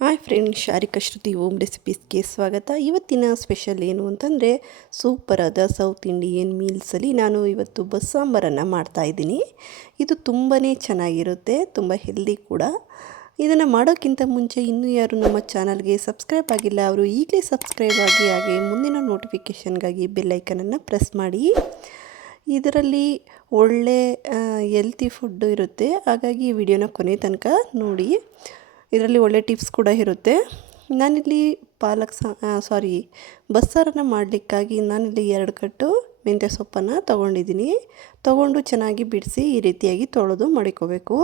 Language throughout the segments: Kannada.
ಹಾಯ್ ಫ್ರೆಂಡ್ಸ್, ಶಾರಿಕಾ ಶ್ರುತಿ ಹೋಮ್ ರೆಸಿಪೀಸ್ಗೆ ಸ್ವಾಗತ. ಇವತ್ತಿನ ಸ್ಪೆಷಲ್ ಏನು ಅಂತಂದರೆ ಸೂಪರಾದ ಸೌತ್ ಇಂಡಿಯನ್ ಮೀಲ್ಸಲ್ಲಿ ನಾನು ಇವತ್ತು ಬಸ್ಸಾಂಬಾರನ್ನು ಮಾಡ್ತಾಯಿದ್ದೀನಿ. ಇದು ತುಂಬಾ ಚೆನ್ನಾಗಿರುತ್ತೆ, ತುಂಬ ಹೆಲ್ದಿ ಕೂಡ. ಇದನ್ನು ಮಾಡೋಕ್ಕಿಂತ ಮುಂಚೆ ಇನ್ನೂ ಯಾರು ನಮ್ಮ ಚಾನಲ್ಗೆ ಸಬ್ಸ್ಕ್ರೈಬ್ ಆಗಿಲ್ಲ ಅವರು ಈಗಲೇ ಸಬ್ಸ್ಕ್ರೈಬ್ ಆಗಿ, ಹಾಗೆ ಮುಂದಿನ ನೋಟಿಫಿಕೇಷನ್ಗಾಗಿ ಬೆಲ್ಲೈಕನನ್ನು ಪ್ರೆಸ್ ಮಾಡಿ. ಇದರಲ್ಲಿ ಒಳ್ಳೆ ಹೆಲ್ತಿ ಫುಡ್ಡು ಇರುತ್ತೆ, ಹಾಗಾಗಿ ಈ ವಿಡಿಯೋನ ಕೊನೆ ತನಕ ನೋಡಿ. ಇದರಲ್ಲಿ ಒಳ್ಳೆ ಟಿಪ್ಸ್ ಕೂಡ ಇರುತ್ತೆ. ನಾನಿಲ್ಲಿ ಬಸ್ಸಾರನ್ನು ಮಾಡಲಿಕ್ಕಾಗಿ ನಾನಿಲ್ಲಿ 2 ಕಟ್ಟು ಮೆಂತ್ಯ ಸೊಪ್ಪನ್ನು ತೊಗೊಂಡು ಚೆನ್ನಾಗಿ ಬಿಡಿಸಿ ಈ ರೀತಿಯಾಗಿ ತೊಳೆದು ಮಡಿಕೋಬೇಕು.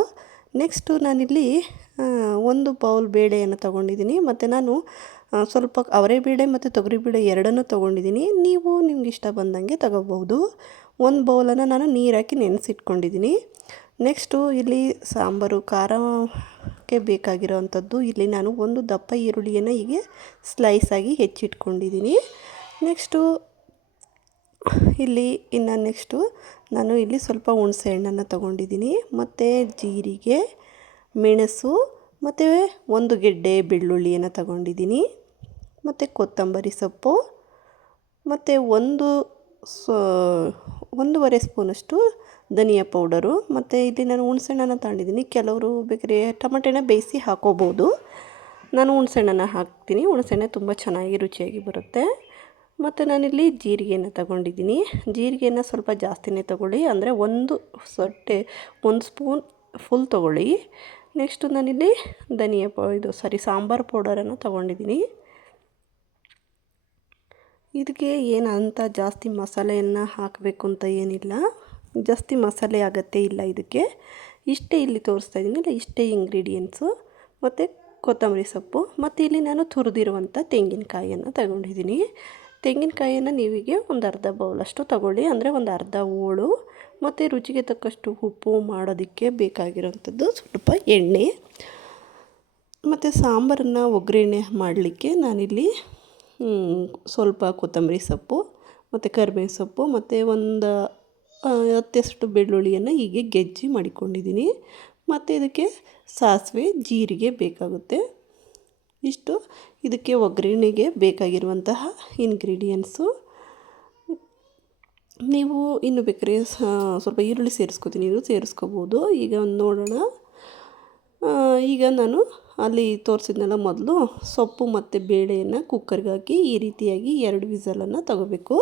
ನೆಕ್ಸ್ಟು ನಾನಿಲ್ಲಿ 1 ಬೌಲ್ ಬೇಳೆಯನ್ನು ತೊಗೊಂಡಿದ್ದೀನಿ, ಮತ್ತು ನಾನು ಸ್ವಲ್ಪ ಅವರೆಬೇಳೆ ಮತ್ತು ತೊಗರಿಬೇಳೆ ಎರಡನ್ನೂ ತೊಗೊಂಡಿದ್ದೀನಿ. ನೀವು ನಿಮ್ಗೆ ಇಷ್ಟ ಬಂದಂಗೆ ತಗೋಬಹುದು. 1 ಬೌಲನ್ನು ನಾನು ನೀರಾಕಿ ನೆನೆಸಿಟ್ಕೊಂಡಿದ್ದೀನಿ. ನೆಕ್ಸ್ಟು ಇಲ್ಲಿ ಸಾಂಬಾರು ಖಾರಕ್ಕೆ ಬೇಕಾಗಿರೋವಂಥದ್ದು, ಇಲ್ಲಿ ನಾನು 1 ದಪ್ಪ ಈರುಳ್ಳಿಯನ್ನು ಹೀಗೆ ಸ್ಲೈಸಾಗಿ ಹೆಚ್ಚಿಟ್ಕೊಂಡಿದ್ದೀನಿ. ನೆಕ್ಸ್ಟು ನಾನು ಇಲ್ಲಿ ಸ್ವಲ್ಪ ಹುಣಸೆ ಹಣ್ಣನ್ನು ತೊಗೊಂಡಿದ್ದೀನಿ, ಮತ್ತು ಜೀರಿಗೆ, ಮೆಣಸು, ಮತ್ತು 1 ಗೆಡ್ಡೆ ಬೆಳ್ಳುಳ್ಳಿಯನ್ನು ತೊಗೊಂಡಿದ್ದೀನಿ, ಮತ್ತು ಕೊತ್ತಂಬರಿ ಸೊಪ್ಪು, ಮತ್ತು 1.5 ಸ್ಪೂನಷ್ಟು ಧನಿಯಾ ಪೌಡರು, ಮತ್ತು ಇಲ್ಲಿ ನಾನು ಹುಣಸೆಹಣ್ಣನ್ನು ತಗೊಂಡಿದ್ದೀನಿ. ಕೆಲವರು ಬೇಕಾದ್ರೆ ಟೊಮೆಟೊನ ಬೇಯಿಸಿ ಹಾಕೋಬೋದು. ನಾನು ಹುಣಸೆಹಣ್ಣನ್ನು ಹಾಕ್ತೀನಿ, ಹುಣಸೆಹಣ್ಣೆ ತುಂಬ ಚೆನ್ನಾಗಿ ರುಚಿಯಾಗಿ ಬರುತ್ತೆ. ಮತ್ತು ನಾನಿಲ್ಲಿ ಜೀರಿಗೆಯನ್ನು ತಗೊಂಡಿದ್ದೀನಿ. ಜೀರಿಗೆಯನ್ನು ಸ್ವಲ್ಪ ಜಾಸ್ತಿನೇ ತೊಗೊಳ್ಳಿ, ಅಂದರೆ 1 ಸ್ಪೂನ್ ಫುಲ್ ತೊಗೊಳ್ಳಿ. ನೆಕ್ಸ್ಟು ನಾನಿಲ್ಲಿ ಸಾಂಬಾರು ಪೌಡರನ್ನು ತೊಗೊಂಡಿದ್ದೀನಿ. ಇದಕ್ಕೆ ಏನಂತ ಜಾಸ್ತಿ ಮಸಾಲೆಯನ್ನು ಹಾಕಬೇಕು ಅಂತ ಏನಿಲ್ಲ, ಜಾಸ್ತಿ ಮಸಾಲೆ ಅಗತ್ಯ ಇಲ್ಲ ಇದಕ್ಕೆ. ಇಷ್ಟೇ ಇಲ್ಲಿ ತೋರಿಸ್ತಾ ಇದ್ದೀನಲ್ಲ, ಇಷ್ಟೇ ಇಂಗ್ರೀಡಿಯೆಂಟ್ಸು, ಮತ್ತು ಕೊತ್ತಂಬರಿ ಸೊಪ್ಪು, ಮತ್ತು ಇಲ್ಲಿ ನಾನು ತುರಿದಿರುವಂಥ ತೆಂಗಿನಕಾಯಿಯನ್ನು ತಗೊಂಡಿದ್ದೀನಿ. ತೆಂಗಿನಕಾಯಿಯನ್ನು ನೀವಿಗೆ ಒಂದು ಅರ್ಧ ಬೌಲಷ್ಟು ತಗೊಳ್ಳಿ, ಅಂದರೆ ಒಂದು ಅರ್ಧ ಹೋಳು, ಮತ್ತು ರುಚಿಗೆ ತಕ್ಕಷ್ಟು ಉಪ್ಪು, ಮಾಡೋದಕ್ಕೆ ಬೇಕಾಗಿರೋಂಥದ್ದು ಸ್ವಲ್ಪ ಎಣ್ಣೆ, ಮತ್ತು ಸಾಂಬಾರನ್ನು ಒಗ್ಗರಣೆ ಮಾಡಲಿಕ್ಕೆ ನಾನಿಲ್ಲಿ ಸ್ವಲ್ಪ ಕೊತ್ತಂಬರಿ ಸೊಪ್ಪು, ಮತ್ತು ಕರಿಬೇವಿನ ಸೊಪ್ಪು, ಮತ್ತು ಒಂದು 10 ಬೆಳ್ಳುಳ್ಳಿಯನ್ನು ಹೀಗೆ ಗೆಜ್ಜಿ ಮಾಡಿಕೊಂಡಿದ್ದೀನಿ. ಮತ್ತು ಇದಕ್ಕೆ ಸಾಸಿವೆ, ಜೀರಿಗೆ ಬೇಕಾಗುತ್ತೆ. ಇಷ್ಟು ಇದಕ್ಕೆ ಒಗ್ಗರಣೆಗೆ ಬೇಕಾಗಿರುವಂತಹ ಇಂಗ್ರೀಡಿಯೆಂಟ್ಸು. ನೀವು ಇನ್ನು ಬೇಕಾದ್ರೆ ಸ್ವಲ್ಪ ಈರುಳ್ಳಿ ಸೇರಿಸ್ಕೋಬೋದು. ಈಗ ನೋಡೋಣ. ಈಗ ನಾನು ಅಲ್ಲಿ ತೋರಿಸಿದ್ನಲ್ಲ ಮೊದಲು, ಸೊಪ್ಪು ಮತ್ತು ಬೇಳೆಯನ್ನು ಕುಕ್ಕರ್ಗೆ ಹಾಕಿ ಈ ರೀತಿಯಾಗಿ 2 ವಿಸಲನ್ನು ತಗೋಬೇಕು.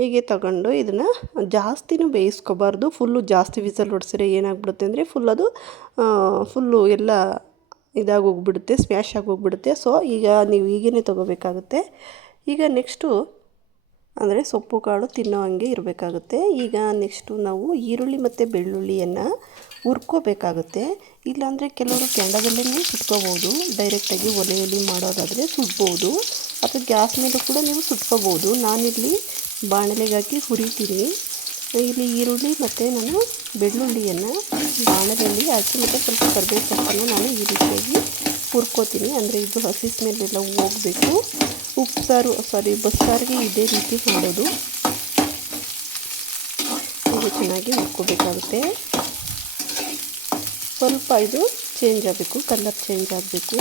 ಹೀಗೆ ತಗೊಂಡು ಇದನ್ನು ಜಾಸ್ತಿನೂ ಬೇಯಿಸ್ಕೋಬಾರ್ದು. ಫುಲ್ಲು ಜಾಸ್ತಿ ವಿಸಲ್ ಹೊಡ್ಸಿದ್ರೆ ಏನಾಗ್ಬಿಡುತ್ತೆ ಅಂದರೆ ಫುಲ್ಲು ಎಲ್ಲ ಇದಾಗೋಗ್ಬಿಡುತ್ತೆ, ಸ್ಮ್ಯಾಶ್ ಆಗೋಗ್ಬಿಡುತ್ತೆ. ಸೊ ಈಗ ನೀವು ಹೀಗೇ ತೊಗೋಬೇಕಾಗುತ್ತೆ. ಈಗ ನೆಕ್ಸ್ಟು ಅಂದರೆ ಸೊಪ್ಪು ಕಾಳು ತಿನ್ನೋ ಹಂಗೆ ಇರಬೇಕಾಗುತ್ತೆ. ಈಗ ನೆಕ್ಸ್ಟು ನಾವು ಈರುಳ್ಳಿ ಮತ್ತು ಬೆಳ್ಳುಳ್ಳಿಯನ್ನು ಹುರ್ಕೋಬೇಕಾಗುತ್ತೆ. ಇಲ್ಲಾಂದರೆ ಕೆಲವರು ಕೆಂಡದಲ್ಲೇ ಸುಟ್ಕೋಬೋದು, ಡೈರೆಕ್ಟಾಗಿ ಒಲೆಯಲ್ಲಿ ಮಾಡೋದಾದರೆ ಸುಡ್ಬೋದು, ಅಥವಾ ಗ್ಯಾಸ್ ಮೇಲೂ ಕೂಡ ನೀವು ಸುಟ್ಕೋಬೋದು. ನಾನಿಲ್ಲಿ ಬಾಣಲೆಗೆ ಹಾಕಿ ಹುರಿತೀನಿ. ಇಲ್ಲಿ ಈರುಳ್ಳಿ ಮತ್ತು ನಾನು ಬೆಳ್ಳುಳ್ಳಿಯನ್ನು ಬಾಣಲೆಯಲ್ಲಿ ಹಾಕಿ, ಮತ್ತು ಸ್ವಲ್ಪ ಕರಿಬೇವು ಸೊಪ್ಪನ್ನು ನಾನು ಈ ರೀತಿಯಾಗಿ ಹುರ್ಕೋತೀನಿ, ಅಂದರೆ ಇದು ಹಸಿ ಸ್ಮೆಲ್ಲೆಲ್ಲ ಹೋಗಬೇಕು. ಬಸ್ಸಾರಿಗೆ ಇದೇ ರೀತಿ ಮಾಡೋದು. ಇದು ಚೆನ್ನಾಗಿ ಹುರ್ಕೋಬೇಕಾಗುತ್ತೆ. ಸ್ವಲ್ಪ ಇದು ಚೇಂಜ್ ಆಗಬೇಕು, ಕಲರ್ ಚೇಂಜ್ ಆಗಬೇಕು.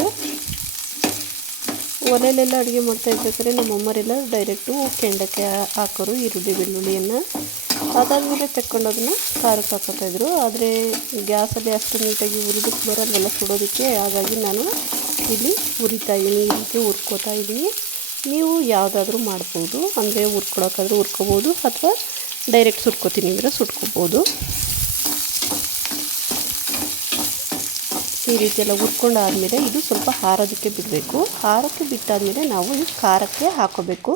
ಒಲೆಯಲ್ಲೆಲ್ಲ ಅಡುಗೆ ಮಾಡ್ತಾ ಇರ್ಬೇಕಾದ್ರೆ ನಮ್ಮಮ್ಮರೆಲ್ಲ ಡೈರೆಕ್ಟು ಕೆಂಡಕ್ಕೆ ಹಾಕೋರು ಈರುಳ್ಳಿ ಬೆಳ್ಳುಳ್ಳಿಯನ್ನು. ಅದಾದಮೇಲೆ ತೆಕ್ಕೊಂಡು ಅದನ್ನು ಖಾರಕ್ಕೆ ಹಾಕೋತಾಯಿದ್ರು. ಆದರೆ ಗ್ಯಾಸಲ್ಲಿ ಅಷ್ಟು ನೀಟಾಗಿ ಹುರಿದಕ್ಕೆ ಬರಲ್ವಲ್ಲ ಸುಡೋದಕ್ಕೆ, ಹಾಗಾಗಿ ನಾನು ಇಲ್ಲಿ ಹುರಿತಾಯಿದ್ದೀನಿ, ಈ ರೀತಿ ಹುರ್ಕೋತಾ ಇದ್ದೀನಿ. ನೀವು ಯಾವುದಾದ್ರೂ ಮಾಡ್ಬೋದು, ಅಂದರೆ ಹುರ್ಕೊಳಕ್ಕಾದ್ರೂ ಹುರ್ಕೋಬೋದು, ಅಥವಾ ಡೈರೆಕ್ಟ್ ಸುಟ್ಕೋತೀನಿ ಅಂದರೆ ಸುಟ್ಕೋಬೋದು. ಈ ರೀತಿ ಎಲ್ಲ ಹುರ್ಕೊಂಡಾದಮೇಲೆ ಇದು ಸ್ವಲ್ಪ ಆರೋದಕ್ಕೆ ಬಿಡಬೇಕು. ಆರೋಕ್ಕೆ ಬಿಟ್ಟಾದಮೇಲೆ ನಾವು ಇದು ಖಾರಕ್ಕೆ ಹಾಕೋಬೇಕು.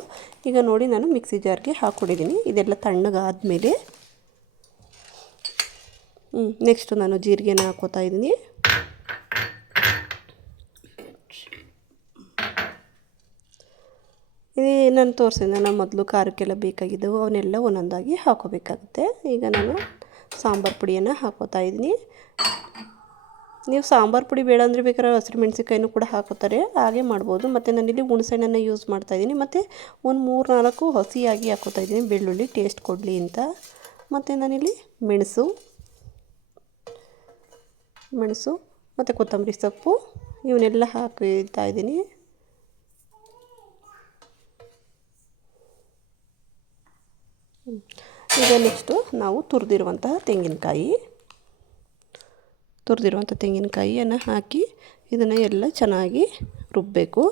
ಈಗ ನೋಡಿ, ನಾನು ಮಿಕ್ಸಿ ಜಾರ್ಗೆ ಹಾಕ್ಕೊಂಡಿದ್ದೀನಿ. ಇದೆಲ್ಲ ತಣ್ಣಗಾದಮೇಲೆ ನೆಕ್ಸ್ಟು ನಾನು ಜೀರಿಗೆನ ಹಾಕೋತಾ ಇದ್ದೀನಿ. ನಾನು ತೋರಿಸಿದ್ನಲ್ಲ ಮೊದಲು ಖಾರಕ್ಕೆಲ್ಲ ಬೇಕಾಗಿದ್ದವು, ಅವನ್ನೆಲ್ಲ ಒಂದೊಂದಾಗಿ ಹಾಕೋಬೇಕಾಗುತ್ತೆ. ಈಗ ನಾನು ಸಾಂಬಾರು ಪುಡಿಯನ್ನು ಹಾಕೋತಾ ಇದ್ದೀನಿ. ನೀವು ಸಾಂಬಾರು ಪುಡಿ ಬೇಡ ಅಂದರೆ ಬೇಕಾದ್ರೆ ಹಸಿರು ಮೆಣಸಿನ್ಕಾಯಿನೂ ಕೂಡ ಹಾಕೋತಾರೆ, ಹಾಗೆ ಮಾಡ್ಬೋದು. ಮತ್ತು ನಾನಿಲ್ಲಿ ಹುಣಸೆಹಣ್ಣನ್ನು ಯೂಸ್ ಮಾಡ್ತಾಯಿದ್ದೀನಿ, ಮತ್ತು ಒಂದು 3-4 ಹಸಿಯಾಗಿ ಹಾಕೋತಾ ಇದ್ದೀನಿ ಬೆಳ್ಳುಳ್ಳಿ, ಟೇಸ್ಟ್ ಕೊಡಲಿ ಅಂತ. ಮತ್ತು ನಾನಿಲ್ಲಿ ಮೆಣಸು, ಮೆಣಸು ಮತ್ತು ಕೊತ್ತಂಬರಿ ಸೊಪ್ಪು ಇವನ್ನೆಲ್ಲ ಹಾಕ್ತಾ ಇದ್ದೀನಿ. ಈಗ ನೆಕ್ಸ್ಟು ನಾವು ತುರಿದಿರುವಂತಹ ತೆಂಗಿನಕಾಯಿಯನ್ನು ಹಾಕಿ ಇದನ್ನು ಎಲ್ಲ ಚೆನ್ನಾಗಿ ರುಬ್ಬಬೇಕು.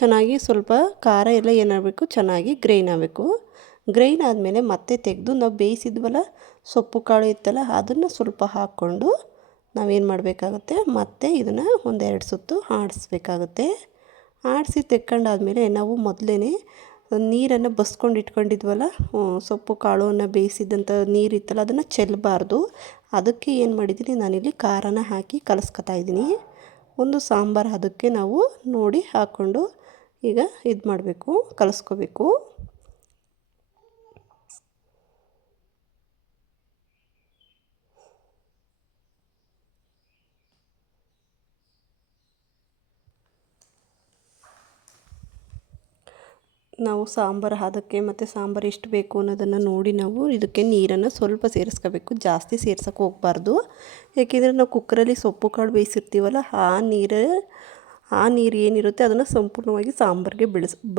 ಚೆನ್ನಾಗಿ ಸ್ವಲ್ಪ ಖಾರ ಎಲ್ಲ ಏನಾಗಬೇಕು, ಚೆನ್ನಾಗಿ ಗ್ರೈನ್ ಆಗಬೇಕು. ಗ್ರೈನ್ ಆದಮೇಲೆ ಮತ್ತೆ ತೆಗೆದು ನಾವು ಬೇಯಿಸಿದ್ವಲ್ಲ ಸೊಪ್ಪು ಕಾಳು ಇತ್ತಲ್ಲ ಅದನ್ನು ಸ್ವಲ್ಪ ಹಾಕ್ಕೊಂಡು ನಾವೇನು ಮಾಡಬೇಕಾಗುತ್ತೆ, ಮತ್ತೆ ಇದನ್ನು ಒಂದೆರಡು ಸುತ್ತು ಆಡಿಸ್ಬೇಕಾಗುತ್ತೆ. ಆಡಿಸಿ ತೆಕ್ಕೊಂಡಾದ್ಮೇಲೆ ನಾವು ಮೊದಲೇ ನೀರನ್ನು ಬಸ್ಕೊಂಡು ಇಟ್ಕೊಂಡಿದ್ವಲ್ಲ, ಸೊಪ್ಪು ಕಾಳನ್ನು ಬೇಯಿಸಿದಂಥ ನೀರಿತ್ತಲ್ಲ ಅದನ್ನು ಚೆಲ್ಲಬಾರ್ದು. ಅದಕ್ಕೆ ಏನು ಮಾಡಿದ್ದೀನಿ, ನಾನಿಲ್ಲಿ ಖಾರನ ಹಾಕಿ ಕಲಸ್ಕೊತಾ ಇದ್ದೀನಿ. ಒಂದು ಸಾಂಬಾರು ಅದಕ್ಕೆ ನಾವು ನೋಡಿ ಹಾಕ್ಕೊಂಡು ಈಗ ಇದು ಮಾಡಬೇಕು, ಕಲಸ್ಕೋಬೇಕು. ನಾವು ಸಾಂಬಾರು ಅದಕ್ಕೆ ಮತ್ತು ಸಾಂಬಾರು ಎಷ್ಟು ಬೇಕು ಅನ್ನೋದನ್ನು ನೋಡಿ ನಾವು ಇದಕ್ಕೆ ನೀರನ್ನು ಸ್ವಲ್ಪ ಸೇರಿಸ್ಕೋಬೇಕು, ಜಾಸ್ತಿ ಸೇರ್ಸೋಕ್ಕೆ ಹೋಗಬಾರ್ದು. ಯಾಕೆಂದರೆ ನಾವು ಕುಕ್ಕರಲ್ಲಿ ಸೊಪ್ಪು ಕಾಳು ಬೇಯಿಸಿರ್ತೀವಲ್ಲ ಆ ನೀರು ಏನಿರುತ್ತೆ ಅದನ್ನು ಸಂಪೂರ್ಣವಾಗಿ ಸಾಂಬಾರಿಗೆ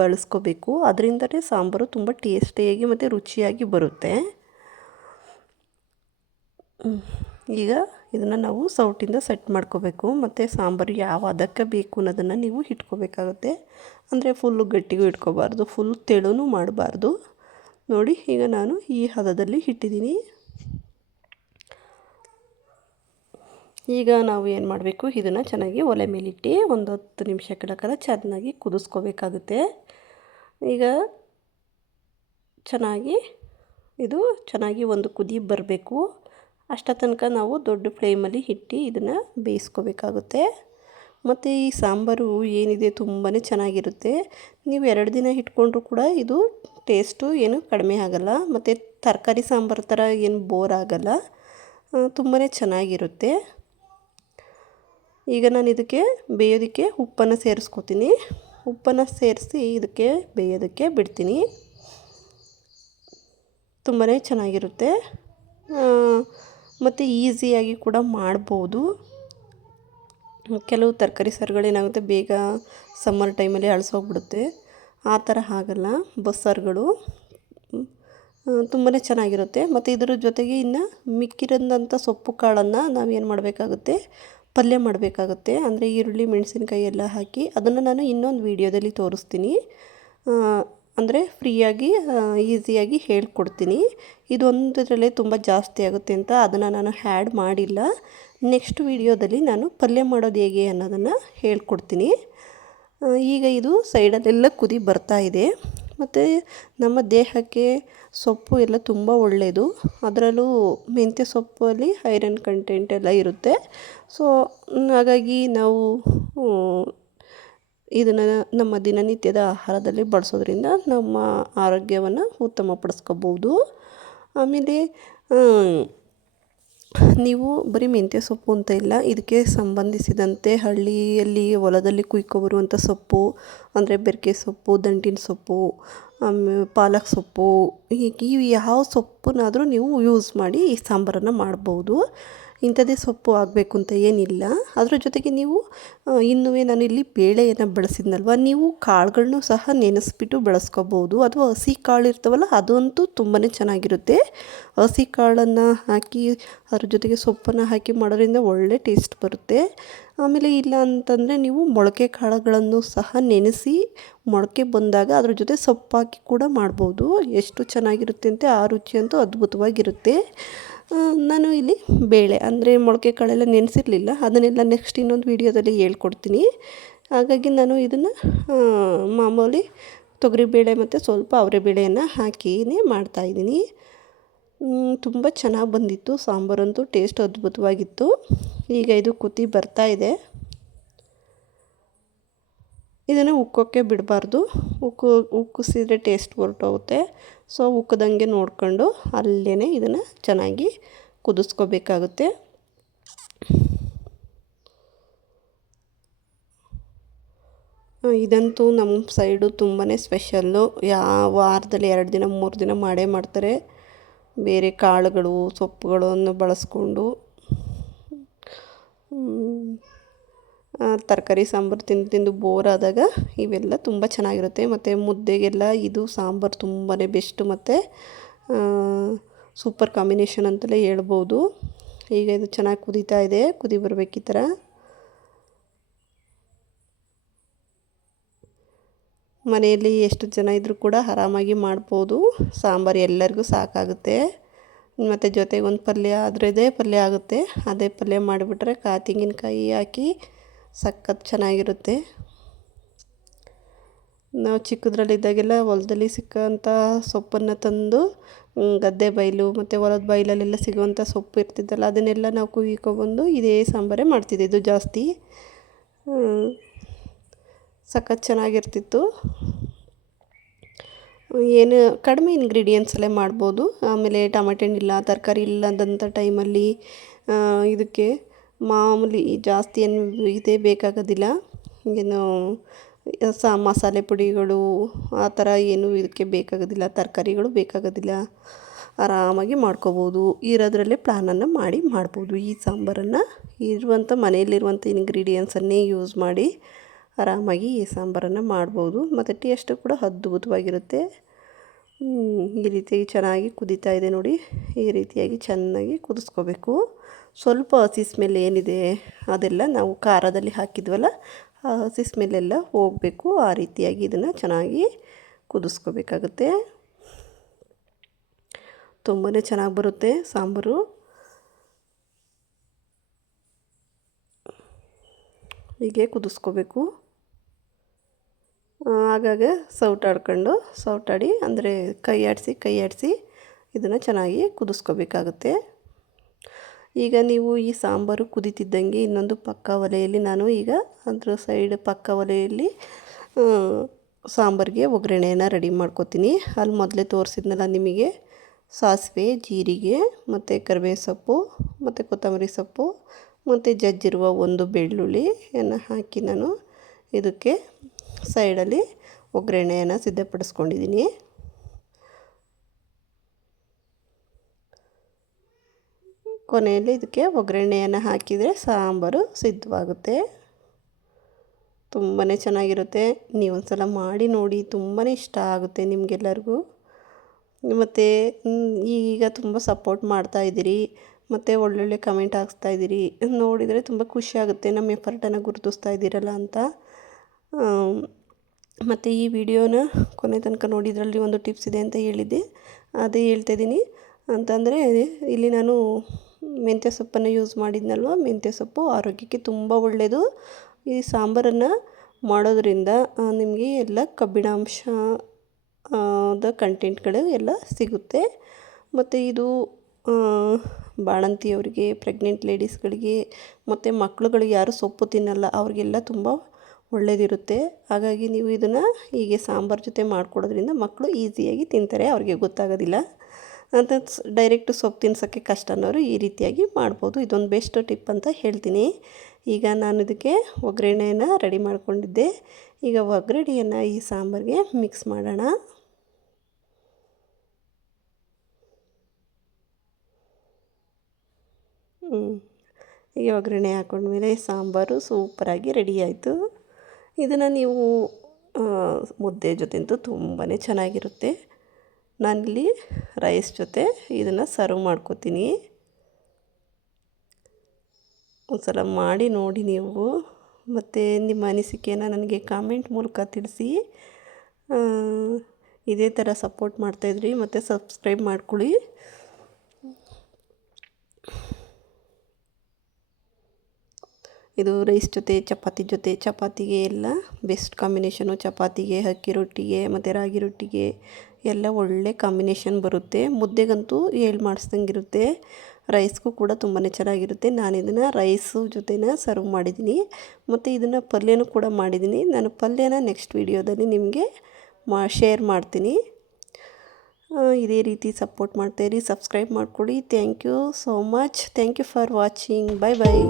ಬಳಸ್ಕೋಬೇಕು. ಅದರಿಂದಲೇ ಸಾಂಬಾರು ತುಂಬ ಟೇಸ್ಟಿಯಾಗಿ ಮತ್ತು ರುಚಿಯಾಗಿ ಬರುತ್ತೆ. ಈಗ ಇದನ್ನು ನಾವು ಸೌಟಿಂದ ಸೆಟ್ ಮಾಡ್ಕೋಬೇಕು. ಮತ್ತು ಸಾಂಬಾರು ಯಾವ ಹದಕ್ಕೆ ಬೇಕು ಅನ್ನೋದನ್ನು ನೀವು ಇಟ್ಕೋಬೇಕಾಗುತ್ತೆ. ಅಂದರೆ ಫುಲ್ಲು ಗಟ್ಟಿಗೂ ಇಟ್ಕೋಬಾರ್ದು, ಫುಲ್ ತೆಳುನೂ ಮಾಡಬಾರ್ದು. ನೋಡಿ ಈಗ ನಾನು ಈ ಹದದಲ್ಲಿ ಇಟ್ಟಿದ್ದೀನಿ. ಈಗ ನಾವು ಏನು ಮಾಡಬೇಕು, ಇದನ್ನು ಚೆನ್ನಾಗಿ ಒಲೆ ಮೇಲಿಟ್ಟು ಒಂದು 10 ನಿಮಿಷಗಳ ಕಾಲ ಚೆನ್ನಾಗಿ ಕುದಿಸ್ಕೋಬೇಕಾಗುತ್ತೆ. ಈಗ ಚೆನ್ನಾಗಿ ಒಂದು ಕುದಿ ಬರಬೇಕು. ಅಷ್ಟ ತನಕ ನಾವು ದೊಡ್ಡ ಫ್ಲೇಮಲ್ಲಿ ಇಟ್ಟು ಇದನ್ನು ಬೇಯಿಸ್ಕೋಬೇಕಾಗುತ್ತೆ. ಮತ್ತು ಈ ಸಾಂಬಾರು ಏನಿದೆ ತುಂಬಾ ಚೆನ್ನಾಗಿರುತ್ತೆ. ನೀವು 2 ದಿನ ಇಟ್ಕೊಂಡ್ರೂ ಕೂಡ ಇದು ಟೇಸ್ಟು ಏನು ಕಡಿಮೆ ಆಗೋಲ್ಲ. ಮತ್ತು ತರಕಾರಿ ಸಾಂಬಾರು ಥರ ಏನು ಬೋರ್ ಆಗೋಲ್ಲ, ತುಂಬಾ ಚೆನ್ನಾಗಿರುತ್ತೆ. ಈಗ ನಾನು ಇದಕ್ಕೆ ಬೇಯೋದಕ್ಕೆ ಉಪ್ಪನ್ನು ಸೇರಿಸ್ಕೊತೀನಿ. ಉಪ್ಪನ್ನು ಸೇರಿಸಿ ಇದಕ್ಕೆ ಬೇಯೋದಕ್ಕೆ ಬಿಡ್ತೀನಿ. ತುಂಬಾ ಚೆನ್ನಾಗಿರುತ್ತೆ ಮತ್ತು ಈಸಿಯಾಗಿ ಕೂಡ ಮಾಡ್ಬೋದು. ಕೆಲವು ತರಕಾರಿ ಸಾರುಗಳೇನಾಗುತ್ತೆ, ಬೇಗ ಸಮ್ಮರ್ ಟೈಮಲ್ಲಿ ಹಳಸೋಗ್ಬಿಡುತ್ತೆ. ಆ ಥರ ಆಗಲ್ಲ ಬಸ್ಸಾರುಗಳು, ತುಂಬಾ ಚೆನ್ನಾಗಿರುತ್ತೆ. ಮತ್ತು ಇದರ ಜೊತೆಗೆ ಇನ್ನು ಮಿಕ್ಕಿರೋಂಥ ಸೊಪ್ಪು ಕಾಳನ್ನು ನಾವೇನು ಮಾಡಬೇಕಾಗುತ್ತೆ, ಪಲ್ಯ ಮಾಡಬೇಕಾಗುತ್ತೆ. ಅಂದರೆ ಈರುಳ್ಳಿ ಮೆಣಸಿನ್ಕಾಯಿ ಎಲ್ಲ ಹಾಕಿ ಅದನ್ನು ನಾನು ಇನ್ನೊಂದು ವೀಡಿಯೋದಲ್ಲಿ ತೋರಿಸ್ತೀನಿ. ಅಂದರೆ ಫ್ರೀಯಾಗಿ ಈಸಿಯಾಗಿ ಹೇಳ್ಕೊಡ್ತೀನಿ. ಇದೊಂದರಲ್ಲೇ ತುಂಬ ಜಾಸ್ತಿ ಆಗುತ್ತೆ ಅಂತ ಅದನ್ನು ನಾನು ಆ್ಯಡ್ ಮಾಡಿಲ್ಲ. ನೆಕ್ಸ್ಟ್ ವೀಡಿಯೋದಲ್ಲಿ ನಾನು ಪಲ್ಯ ಮಾಡೋದು ಹೇಗೆ ಅನ್ನೋದನ್ನು ಹೇಳ್ಕೊಡ್ತೀನಿ. ಈಗ ಇದು ಸೈಡಲ್ಲೆಲ್ಲ ಕುದಿ ಬರ್ತಾ ಇದೆ. ಮತ್ತು ನಮ್ಮ ದೇಹಕ್ಕೆ ಸೊಪ್ಪು ಎಲ್ಲ ತುಂಬ ಒಳ್ಳೆಯದು. ಅದರಲ್ಲೂ ಮೆಂತ್ಯ ಸೊಪ್ಪಲ್ಲಿ ಐರನ್ ಕಂಟೆಂಟ್ ಎಲ್ಲ ಇರುತ್ತೆ. ಸೊ ಹಾಗಾಗಿ ನಾವು ಇದನ್ನು ನಮ್ಮ ದಿನನಿತ್ಯದ ಆಹಾರದಲ್ಲಿ ಬಳಸೋದ್ರಿಂದ ನಮ್ಮ ಆರೋಗ್ಯವನ್ನು ಉತ್ತಮಪಡಿಸ್ಕೋಬೋದು. ಆಮೇಲೆ ನೀವು ಬರೀ ಮೆಂತ್ಯ ಸೊಪ್ಪು ಅಂತ ಇಲ್ಲ, ಇದಕ್ಕೆ ಸಂಬಂಧಿಸಿದಂತೆ ಹಳ್ಳಿಯಲ್ಲಿ ಹೊಲದಲ್ಲಿ ಕುಯ್ಕೊಬರುವಂಥ ಸೊಪ್ಪು ಅಂದರೆ ಬೆರಕೆ ಸೊಪ್ಪು, ದಂಟಿನ ಸೊಪ್ಪು, ಪಾಲಕ್ ಸೊಪ್ಪು, ಹೀಗೆ ಇವು ಯಾವ ಸೊಪ್ಪನ್ನಾದರೂ ನೀವು ಯೂಸ್ ಮಾಡಿ ಈ ಸಾಂಬಾರನ್ನು ಮಾಡ್ಬೋದು. ಇಂಥದ್ದೇ ಸೊಪ್ಪು ಆಗಬೇಕು ಅಂತ ಏನಿಲ್ಲ. ಅದರ ಜೊತೆಗೆ ನೀವು ಇನ್ನೂ ನಾನಿಲ್ಲಿ ಬೇಳೆಯನ್ನು ಬಳಸಿದ್ನಲ್ವ, ನೀವು ಕಾಳುಗಳನ್ನೂ ಸಹ ನೆನೆಸ್ಬಿಟ್ಟು ಬಳಸ್ಕೋಬೋದು. ಅಥವಾ ಹಸಿ ಕಾಳು ಇರ್ತಾವಲ್ಲ ಅದಂತೂ ತುಂಬಾ ಚೆನ್ನಾಗಿರುತ್ತೆ. ಹಸಿ ಕಾಳನ್ನು ಹಾಕಿ ಅದ್ರ ಜೊತೆಗೆ ಸೊಪ್ಪನ್ನು ಹಾಕಿ ಮಾಡೋದ್ರಿಂದ ಒಳ್ಳೆ ಟೇಸ್ಟ್ ಬರುತ್ತೆ. ಆಮೇಲೆ ಇಲ್ಲ ಅಂತಂದರೆ ನೀವು ಮೊಳಕೆ ಕಾಳುಗಳನ್ನು ಸಹ ನೆನೆಸಿ ಮೊಳಕೆ ಬಂದಾಗ ಅದ್ರ ಜೊತೆ ಸೊಪ್ಪಾಕಿ ಕೂಡ ಮಾಡ್ಬೋದು. ಎಷ್ಟು ಚೆನ್ನಾಗಿರುತ್ತೆ ಅಂತ, ಆ ರುಚಿ ಅಂತೂ ಅದ್ಭುತವಾಗಿರುತ್ತೆ. ನಾನು ಇಲ್ಲಿ ಬೇಳೆ ಅಂದರೆ ಮೊಳಕೆ ಕಾಳೆಲ್ಲ ನೆನೆಸಿರಲಿಲ್ಲ, ಅದನ್ನೆಲ್ಲ ನೆಕ್ಸ್ಟ್ ಇನ್ನೊಂದು ವೀಡಿಯೋದಲ್ಲಿ ಹೇಳ್ಕೊಡ್ತೀನಿ. ಹಾಗಾಗಿ ನಾನು ಇದನ್ನು ಮಾಮೂಲಿ ತೊಗರಿಬೇಳೆ ಮತ್ತು ಸ್ವಲ್ಪ ಅವರೆಬೇಳೆಯನ್ನು ಹಾಕಿಯೇ ಮಾಡ್ತಾಯಿದ್ದೀನಿ. ತುಂಬ ಚೆನ್ನಾಗಿ ಬಂದಿತ್ತು ಸಾಂಬಾರಂತೂ, ಟೇಸ್ಟ್ ಅದ್ಭುತವಾಗಿತ್ತು. ಈಗ ಇದು ಕುದಿ ಬರ್ತಾ ಇದೆ. ಇದನ್ನು ಉಕ್ಕೋಕ್ಕೆ ಬಿಡಬಾರ್ದು, ಉಕ್ಕಿಸಿದ್ರೆ ಟೇಸ್ಟ್ ಹೊರಟೋಗುತ್ತೆ. ಸೊ ಉಕ್ಕದಂಗೆ ನೋಡ್ಕೊಂಡು ಅಲ್ಲೇ ಇದನ್ನು ಚೆನ್ನಾಗಿ ಕುದಿಸ್ಕೋಬೇಕಾಗುತ್ತೆ. ಇದಂತೂ ನಮ್ಮ ಸೈಡು ತುಂಬಾ ಸ್ಪೆಷಲ್ಲು. ವಾರದಲ್ಲಿ 2 ದಿನ 3 ದಿನ ಮಾಡೇ ಮಾಡ್ತಾರೆ. ಬೇರೆ ಕಾಳುಗಳು ಸೊಪ್ಪುಗಳನ್ನು ಬಳಸ್ಕೊಂಡು ತರಕಾರಿ ಸಾಂಬಾರು ತಿಂದು ತಿಂದು ಬೋರ್ ಆದಾಗ ಇವೆಲ್ಲ ತುಂಬ ಚೆನ್ನಾಗಿರುತ್ತೆ. ಮತ್ತು ಮುದ್ದೆಗೆಲ್ಲ ಇದು ಸಾಂಬಾರು ತುಂಬಾ ಬೆಸ್ಟು ಮತ್ತು ಸೂಪರ್ ಕಾಂಬಿನೇಷನ್ ಅಂತಲೇ ಹೇಳ್ಬೋದು. ಈಗ ಇದು ಚೆನ್ನಾಗಿ ಕುದೀತಾ ಇದೆ, ಕುದಿ ಬರಬೇಕು ಈ ಥರ. ಮನೆಯಲ್ಲಿ ಎಷ್ಟು ಜನ ಇದ್ದರೂ ಕೂಡ ಆರಾಮಾಗಿ ಮಾಡ್ಬೋದು. ಸಾಂಬಾರು ಎಲ್ಲರಿಗೂ ಸಾಕಾಗುತ್ತೆ. ಮತ್ತು ಜೊತೆಗೆ ಒಂದು ಪಲ್ಯ ಅದರದೇ ಪಲ್ಯ ಆಗುತ್ತೆ. ಅದೇ ಪಲ್ಯ ಮಾಡಿಬಿಟ್ರೆ ತೆಂಗಿನಕಾಯಿ ಹಾಕಿ ಸಖತ್ ಚೆನ್ನಾಗಿರುತ್ತೆ. ನಾವು ಚಿಕ್ಕದ್ರಲ್ಲಿದ್ದಾಗೆಲ್ಲ ಹೊಲದಲ್ಲಿ ಸಿಕ್ಕಂಥ ಸೊಪ್ಪನ್ನು ತಂದು ಗದ್ದೆ ಬೈಲು ಮತ್ತು ಹೊಲದ ಬೈಲಲ್ಲೆಲ್ಲ ಸಿಗುವಂಥ ಸೊಪ್ಪು ಇರ್ತಿದ್ದಲ್ಲ, ಅದನ್ನೆಲ್ಲ ನಾವು ಕುಯ್ಕೊಬಂದು ಇದೇ ಸಾಂಬಾರೇ ಮಾಡ್ತಿದ್ದಿದ್ದು ಜಾಸ್ತಿ. ಸಖತ್ ಚೆನ್ನಾಗಿರ್ತಿತ್ತು. ಏನು ಕಡಿಮೆ ಇಂಗ್ರೀಡಿಯೆಂಟ್ಸಲ್ಲೇ ಮಾಡ್ಬೋದು. ಆಮೇಲೆ ಟಮಾಟೆ ಹಣ್ಣಿಲ್ಲ, ತರಕಾರಿ ಇಲ್ಲದಂಥ ಟೈಮಲ್ಲಿ ಇದಕ್ಕೆ ಮಾಮೂಲಿ ಜಾಸ್ತಿ ಏನು ಇದೇ ಬೇಕಾಗೋದಿಲ್ಲ. ಏನು ಮಸಾಲೆ ಪುಡಿಗಳು ಆ ಥರ ಏನು ಇದಕ್ಕೆ ಬೇಕಾಗೋದಿಲ್ಲ, ತರಕಾರಿಗಳು ಬೇಕಾಗೋದಿಲ್ಲ. ಆರಾಮಾಗಿ ಮಾಡ್ಕೋಬೋದು. ಇರೋದ್ರಲ್ಲೇ ಪ್ಲ್ಯಾನನ್ನು ಮಾಡ್ಬೋದು. ಈ ಸಾಂಬಾರನ್ನು ಮನೆಯಲ್ಲಿರುವಂಥ ಇಂಗ್ರೀಡಿಯೆಂಟ್ಸನ್ನೇ ಯೂಸ್ ಮಾಡಿ ಆರಾಮಾಗಿ ಈ ಸಾಂಬಾರನ್ನು ಮಾಡ್ಬೋದು. ಮತ್ತು ಟೇಸ್ಟು ಕೂಡ ಅದ್ಭುತವಾಗಿರುತ್ತೆ. ಈ ರೀತಿಯಾಗಿ ಚೆನ್ನಾಗಿ ಕುದೀತಾ ಇದೆ ನೋಡಿ. ಈ ರೀತಿಯಾಗಿ ಚೆನ್ನಾಗಿ ಕುದಿಸ್ಕೋಬೇಕು. ಸ್ವಲ್ಪ ಹಸಿ ಸ್ಮೆಲ್ ಏನಿದೆ ಅದೆಲ್ಲ ನಾವು ಖಾರದಲ್ಲಿ ಹಾಕಿದ್ವಲ್ಲ, ಆ ಹಸಿ ಸ್ಮೆಲ್ಲೆಲ್ಲ ಹೋಗಬೇಕು. ಆ ರೀತಿಯಾಗಿ ಇದನ್ನು ಚೆನ್ನಾಗಿ ಕುದಿಸ್ಕೋಬೇಕಾಗುತ್ತೆ. ತುಂಬಾ ಚೆನ್ನಾಗಿ ಬರುತ್ತೆ ಸಾಂಬಾರು. ಹೀಗೆ ಕುದಿಸ್ಕೋಬೇಕು. ಆಗಾಗ ಸೌಟಾಡಿ ಅಂದರೆ ಕೈ ಆಡಿಸಿ ಇದನ್ನು ಚೆನ್ನಾಗಿ ಕುದಿಸ್ಕೋಬೇಕಾಗುತ್ತೆ. ಈಗ ನೀವು ಈ ಸಾಂಬಾರು ಕುದೀತಿದ್ದಂಗೆ ಇನ್ನೊಂದು ಪಕ್ಕ ಒಲೆಯಲ್ಲಿ ನಾನು ಈಗ ಅದ್ರ ಸೈಡ್ ಪಕ್ಕ ಒಲೆಯಲ್ಲಿ ಸಾಂಬಾರಿಗೆ ಒಗ್ಗರಣೆಯನ್ನು ರೆಡಿ ಮಾಡ್ಕೊತೀನಿ. ಅಲ್ಲಿ ಮೊದಲೇ ತೋರಿಸಿದ್ನಲ್ಲ ನಿಮಗೆ, ಸಾಸಿವೆ, ಜೀರಿಗೆ ಮತ್ತು ಕರಿಬೇವು ಸೊಪ್ಪು ಮತ್ತು ಕೊತ್ತಂಬರಿ ಸೊಪ್ಪು ಮತ್ತು ಜಜ್ಜಿರುವ ಒಂದು ಬೆಳ್ಳುಳ್ಳಿಯನ್ನು ಹಾಕಿ ನಾನು ಇದಕ್ಕೆ ಸೈಡಲ್ಲಿ ಒಗ್ಗರಣೆಯನ್ನು ಸಿದ್ಧಪಡಿಸ್ಕೊಂಡಿದ್ದೀನಿ. ಕೊನೆಯಲ್ಲಿ ಇದಕ್ಕೆ ಒಗ್ಗರಣೆಯನ್ನು ಹಾಕಿದರೆ ಸಾಂಬಾರು ಸಿದ್ಧವಾಗುತ್ತೆ. ತುಂಬಾ ಚೆನ್ನಾಗಿರುತ್ತೆ. ನೀವೊಂದು ಸಲ ಮಾಡಿ ನೋಡಿ, ತುಂಬಾ ಇಷ್ಟ ಆಗುತ್ತೆ ನಿಮಗೆಲ್ಲರಿಗೂ. ಮತ್ತು ಈಗ ತುಂಬ ಸಪೋರ್ಟ್ ಮಾಡ್ತಾಯಿದ್ದೀರಿ ಮತ್ತು ಒಳ್ಳೊಳ್ಳೆ ಕಮೆಂಟ್ ಹಾಕ್ಸ್ತಾಯಿದ್ದೀರಿ. ನೋಡಿದರೆ ತುಂಬ ಖುಷಿಯಾಗುತ್ತೆ, ನಮ್ಮ ಎಫರ್ಟನ್ನು ಗುರುತಿಸ್ತಾ ಇದ್ದೀರಲ್ಲ ಅಂತ. ಮತ್ತು ಈ ವಿಡಿಯೋನ ಕೊನೆ ತನಕ ನೋಡಿದ್ರಲ್ಲಿ ಒಂದು ಟಿಪ್ಸ್ ಇದೆ ಅಂತ ಹೇಳಿದ್ದೆ, ಅದೇ ಹೇಳ್ತಾಯಿದ್ದೀನಿ. ಅಂತಂದರೆ ಇಲ್ಲಿ ನಾನು ಮೆಂತ್ಯ ಸೊಪ್ಪನ್ನು ಯೂಸ್ ಮಾಡಿದ್ನಲ್ವ, ಮೆಂತ್ಯ ಸೊಪ್ಪು ಆರೋಗ್ಯಕ್ಕೆ ತುಂಬ ಒಳ್ಳೆಯದು. ಈ ಸಾಂಬಾರನ್ನು ಮಾಡೋದ್ರಿಂದ ನಿಮಗೆ ಎಲ್ಲ ಕಬ್ಬಿಣಾಂಶ ಕಂಟೆಂಟ್ಗಳು ಎಲ್ಲ ಸಿಗುತ್ತೆ. ಮತ್ತು ಇದು ಬಾಣಂತಿಯವರಿಗೆ, ಪ್ರೆಗ್ನೆಂಟ್ ಲೇಡೀಸ್ಗಳಿಗೆ ಮತ್ತು ಮಕ್ಕಳುಗಳಿಗೆ ಯಾರು ಸೊಪ್ಪು ತಿನ್ನಲ್ಲ ಅವ್ರಿಗೆಲ್ಲ ತುಂಬ ಒಳ್ಳೆಯದಿರುತ್ತೆ. ಹಾಗಾಗಿ ನೀವು ಇದನ್ನು ಹೀಗೆ ಸಾಂಬಾರು ಜೊತೆ ಮಾಡಿಕೊಡೋದ್ರಿಂದ ಮಕ್ಕಳು ಈಸಿಯಾಗಿ ತಿಂತಾರೆ, ಅವ್ರಿಗೆ ಗೊತ್ತಾಗೋದಿಲ್ಲ. ಅಂತ ಡೈರೆಕ್ಟು ಸೊಪ್ಪು ತಿನ್ಸೋಕ್ಕೆ ಕಷ್ಟ ಅನ್ನೋರು ಈ ರೀತಿಯಾಗಿ ಮಾಡ್ಬೋದು. ಇದೊಂದು ಬೆಸ್ಟ್ ಟಿಪ್ ಅಂತ ಹೇಳ್ತೀನಿ. ಈಗ ನಾನು ಇದಕ್ಕೆ ಒಗ್ಗರಣೆಯನ್ನು ರೆಡಿ ಮಾಡ್ಕೊಂಡಿದ್ದೆ. ಈಗ ಒಗ್ಗರಣೆಯನ್ನು ಈ ಸಾಂಬಾರಿಗೆ ಮಿಕ್ಸ್ ಮಾಡೋಣ. ಈಗ ಒಗ್ಗರಣೆ ಹಾಕೊಂಡ್ಮೇಲೆ ಸಾಂಬಾರು ಸೂಪರಾಗಿ ರೆಡಿ ಆಯಿತು. ಇದನ್ನು ನೀವು ಮುದ್ದೆ ಜೊತೆ ಅಂತೂ ತುಂಬಾ ಚೆನ್ನಾಗಿರುತ್ತೆ. ನಾನಿಲ್ಲಿ ರೈಸ್ ಜೊತೆ ಇದನ್ನು ಸರ್ವ್ ಮಾಡ್ಕೋತೀನಿ. ಒಂದು ಸಲ ಮಾಡಿ ನೋಡಿ ನೀವು, ಮತ್ತು ನಿಮ್ಮ ಅನಿಸಿಕೆಯನ್ನು ನನಗೆ ಕಾಮೆಂಟ್ ಮೂಲಕ ತಿಳಿಸಿ. ಇದೇ ಥರ ಸಪೋರ್ಟ್ ಮಾಡ್ತಾಯಿದ್ರಿ ಮತ್ತು ಸಬ್ಸ್ಕ್ರೈಬ್ ಮಾಡ್ಕೊಳ್ಳಿ. ಇದು ರೈಸ್ ಜೊತೆ, ಚಪಾತಿಗೆ ಎಲ್ಲ ಬೆಸ್ಟ್ ಕಾಂಬಿನೇಷನು. ಚಪಾತಿಗೆ, ಅಕ್ಕಿ ರೊಟ್ಟಿಗೆ ಮತ್ತು ರಾಗಿ ರೊಟ್ಟಿಗೆ ಎಲ್ಲ ಒಳ್ಳೆ ಕಾಂಬಿನೇಷನ್ ಬರುತ್ತೆ. ಮುದ್ದೆಗಂತೂ ಮಾಡಿಸ್ದಂಗಿರುತ್ತೆ. ರೈಸ್ಗೂ ಕೂಡ ತುಂಬಾ ಚೆನ್ನಾಗಿರುತ್ತೆ. ನಾನು ಇದನ್ನು ರೈಸು ಜೊತೆನ ಸರ್ವ್ ಮಾಡಿದ್ದೀನಿ. ಮತ್ತು ಇದನ್ನು ಪಲ್ಯನೂ ಕೂಡ ಮಾಡಿದ್ದೀನಿ. ನಾನು ಪಲ್ಯನ ನೆಕ್ಸ್ಟ್ ವಿಡಿಯೋದಲ್ಲಿ ನಿಮಗೆ ಶೇರ್ ಮಾಡ್ತೀನಿ. ಇದೇ ರೀತಿ ಸಪೋರ್ಟ್ ಮಾಡ್ತಾಯಿರಿ, ಸಬ್ಸ್ಕ್ರೈಬ್ ಮಾಡ್ಕೊಳ್ಳಿ. Thank you so much. Thank you for watching. Bye bye.